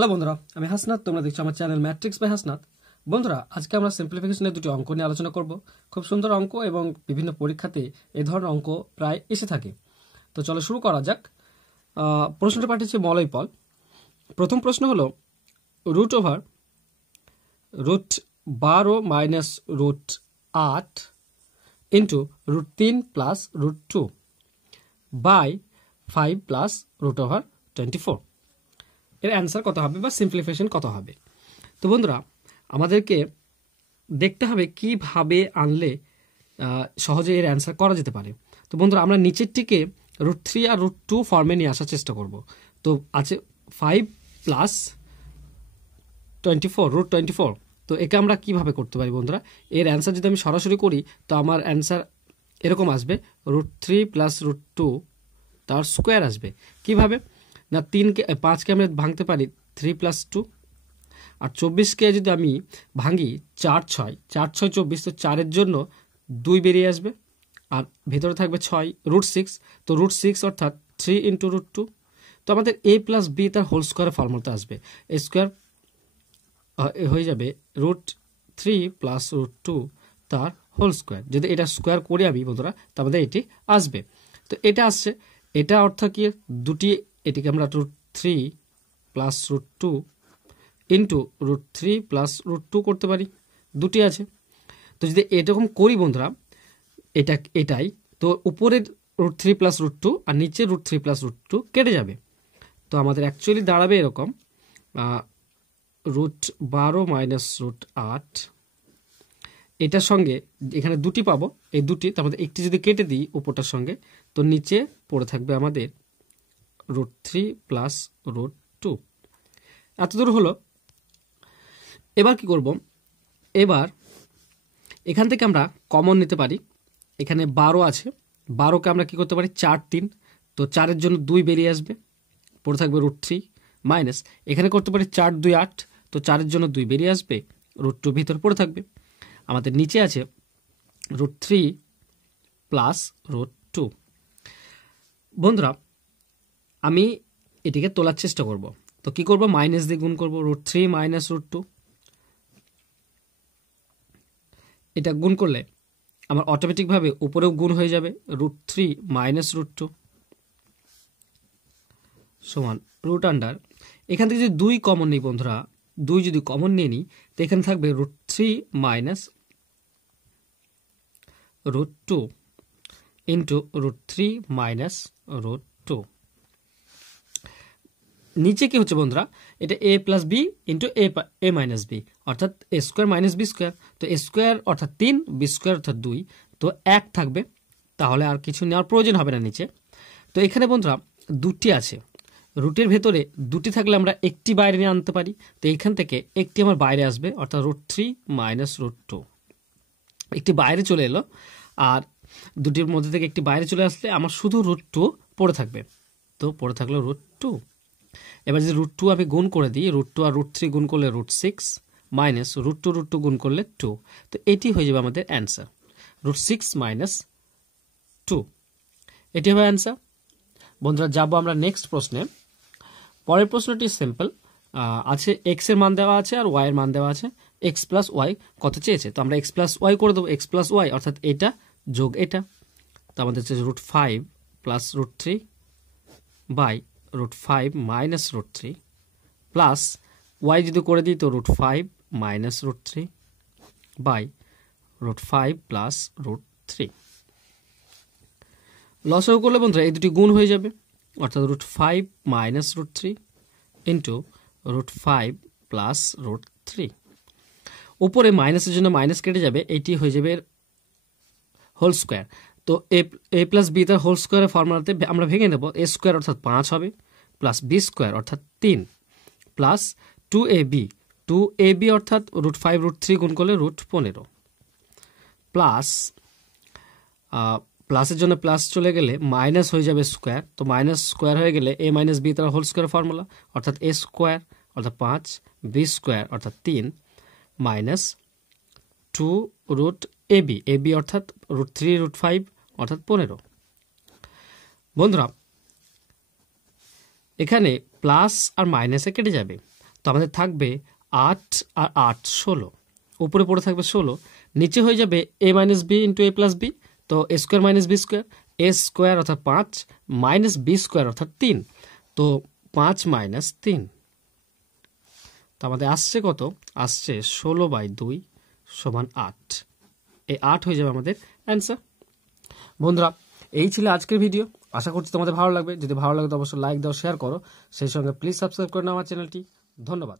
Hello বন্ধুরা, আমি হাসনাত। তোমরা দেখছো আমার চ্যানেল ম্যাট্রিক্স বাই হাসনাত। বন্ধুরা, আজকে আমরা সিম্পলিফিকেশনের দুটি অঙ্ক নিয়ে আলোচনা করব। খুব সুন্দর অঙ্ক এবং বিভিন্ন পরীক্ষাতে এই ধরনের অঙ্ক প্রায় এসে থাকে। তো চলো শুরু করা যাক। প্রশ্নটা পাঠিয়েছে মলয় পল। প্রথম প্রশ্ন হলো √/√12 minus √8 into √3 plus √2 by 5 plus √/24। এর অ্যান্সার কত হবে বা সিম্পলিফিকেশন কত হবে? তো বন্ধুরা, আমাদেরকে দেখতে হবে কিভাবে আনলে সহজে এর অ্যান্সার করা যেতে পারে। তো বন্ধুরা, আমরা নিচেরটিকে √3 আর √2 ফর্মে নিয়ে আসার চেষ্টা করব। তো আছে 5 প্লাস 24 √24। তো একে আমরা কিভাবে করতে পারি বন্ধুরা? এর অ্যান্সার যদি আমি সরাসরি করি তো আমার অ্যান্সার এরকম আসবে, √3 প্লাস √2 তার স্কোয়ার আসবে। কিভাবে না, 5কে আমরা ভাঙতে পারি 3 + 2, আর 24কে যদি আমি ভাঙি 4 × 6 = 24। তো 4-এর জন্য 2 বেরিয়ে আসবে, আর ভেতরে থাকবে 6 √6। তো √6 অর্থাৎ 3 × √2। তো আমাদের a + b তার হোল স্কোয়ারের ফর্মুলাতে আসবে। এ স্কোয়ার হয়ে যাবে √3 + √2 তার হোল স্কোয়ার। যদি এটা স্কোয়ার করে আমি বন্ধুরা, তার মধ্যে এটি আসবে। তো এটা আসছে, এটা অর্থ কি দুটি, এটিকে আমরা √3 + √2 ইন্টু √3 + √2 করতে পারি, দুটি আছে। তো যদি এরকম করি বন্ধুরা, এটাই তো উপরের √3 + √2 আর নিচে √3 + √2 কেটে যাবে। তো আমাদের অ্যাকচুয়ালি দাঁড়াবে এরকম, √12 মাইনাস √8। এটার সঙ্গে এখানে দুটি পাবো, এই দুটি, তার মধ্যে একটি যদি কেটে দিই উপরটার সঙ্গে, তো নিচে পড়ে থাকবে আমাদের √3 + √2। এতদূর হলো। এবার কি করব? এবার এখান থেকে আমরা কমন নিতে পারি। এখানে 12 আছে, 12কে আমরা কি করতে পারি 4 3। তো 4-এর জন্য 2 বেরিয়ে আসবে, পড়ে থাকবে √3 মাইনাস, এখানে করতে পারি 4 2 8। তো 4-এর জন্য 2 বেরিয়ে আসবে, √2 ভিতরে পড়ে থাকবে। আমাদের নিচে আছে √3 প্লাস √2। বন্ধুরা, আমি এটিকে তোলার চেষ্টা করব। তো কি করব? মাইনাস দিয়ে গুণ করব, √3 মাইনাস √2। এটা গুণ করলে আমার অটোমেটিকভাবে উপরেও গুণ হয়ে যাবে, √3 মাইনাস √2 সমান √। এখান থেকে যদি 2 কমন নিই বন্ধুরা, 2 যদি কমন নিয়ে নিই, তো এখানে থাকবে √3 মাইনাস √2 ইন্টু √3 মাইনাস √2। নিচে কি হচ্ছে বন্ধুরা? এটা a + b into a minus b, অর্থাৎ a square minus b square. তো a স্কোয়ার অর্থাৎ 3, b স্কোয়ার অর্থাৎ 2। তো 1 থাকবে, তাহলে আর কিছু নেওয়ার প্রয়োজন হবে না নিচে। তো এখানে বন্ধুরা দুটি আছে, রুটের ভেতরে দুটি থাকলে আমরা একটি বাইরে নিয়ে আনতে পারি। তো এইখান থেকে একটি আমার বাইরে আসবে, অর্থাৎ √3 মাইনাস √2। একটি বাইরে চলে এলো, আর দুটির মধ্যে থেকে একটি বাইরে চলে আসলে আমার শুধু √2 পড়ে থাকবে। তো পড়ে থাকলো √2। এবার যদি √2 আমি গুণ করে দিই, √2 আর √3 গুণ করলে √6 মাইনাস √2 গুণ করলে 2। তো এটি হয়ে যাবে আমাদের অ্যান্সার, √6 মাইনাস 2। এটি হবে অ্যান্সার। বন্ধুরা, যাবো আমরা নেক্সট প্রশ্নে। পরের প্রশ্নটি সিম্পল আছে, এক্স এর মান দেওয়া আছে আর ওয়াই এর মান দেওয়া আছে। এক্স প্লাস ওয়াই কত চেয়েছে? তো আমরা এক্স প্লাস ওয়াই করে দেবো। এক্স প্লাস ওয়াই অর্থাৎ এটা যোগ এটা। তো আমাদের হচ্ছে √5 plus √3 by √5 minus √3 plus Y যদি করে দিই তো √5 মাইনাস √3 বাই √5 প্লাস √3। লসাগু করলে বন্ধুরা এই দুটি গুণ হয়ে যাবে, অর্থাৎ √5 মাইনাস √3 ইন্টু √5 প্লাস √3। উপরে মাইনাসের জন্য মাইনাস কেটে যাবে, এইটি হয়ে যাবে হোল স্কোয়ার। তো a প্লাস বি তার হোল স্কোয়ারের ফর্মুলাতে আমরা ভেঙে নেব। a স্কোয়ার অর্থাৎ 5 হবে, প্লাস বি স্কোয়ার অর্থাৎ 3, প্লাস 2ab অর্থাৎ √5 √3 গুণ করলে √15, প্লাস প্লাসের জন্য প্লাস চলে গেলে মাইনাস হয়ে যাবে স্কোয়ার। তো মাইনাস স্কোয়ার হয়ে গেলে a মাইনাস বি তার হোল স্কোয়ার ফর্মুলা, অর্থাৎ a স্কোয়ার অর্থাৎ 5, বি স্কোয়ার অর্থাৎ 3 মাইনাস 2√ab অর্থাৎ √3 √5 অর্থাৎ 15। বন্ধুরা, এখানে প্লাস আর মাইনাসে কেটে যাবে, তো আমাদের থাকবে 8 আর 8 16, উপরে পড়ে থাকবে 16, নিচে হয়ে যাবে a minus B into A plus B, তো A square minus B square, A square অর্থাৎ 5 মাইনাস বি স্কোয়ার অর্থাৎ 3, তো 5 মাইনাস 3, তো আমাদের আসছে কত, আসছে 16/2 সমান 8, এই 8 হয়ে যাবে আমাদের অ্যান্সার। বন্ধুরা, এই ছিল আজকের ভিডিও, আশা করছি তোমাদের ভালো লাগবে। যদি ভালো লাগে তো অবশ্যই লাইক দাও, শেয়ার করো, সেই সঙ্গে প্লিজ সাবস্ক্রাইব করে নাও আমার চ্যানেলটি। ধন্যবাদ।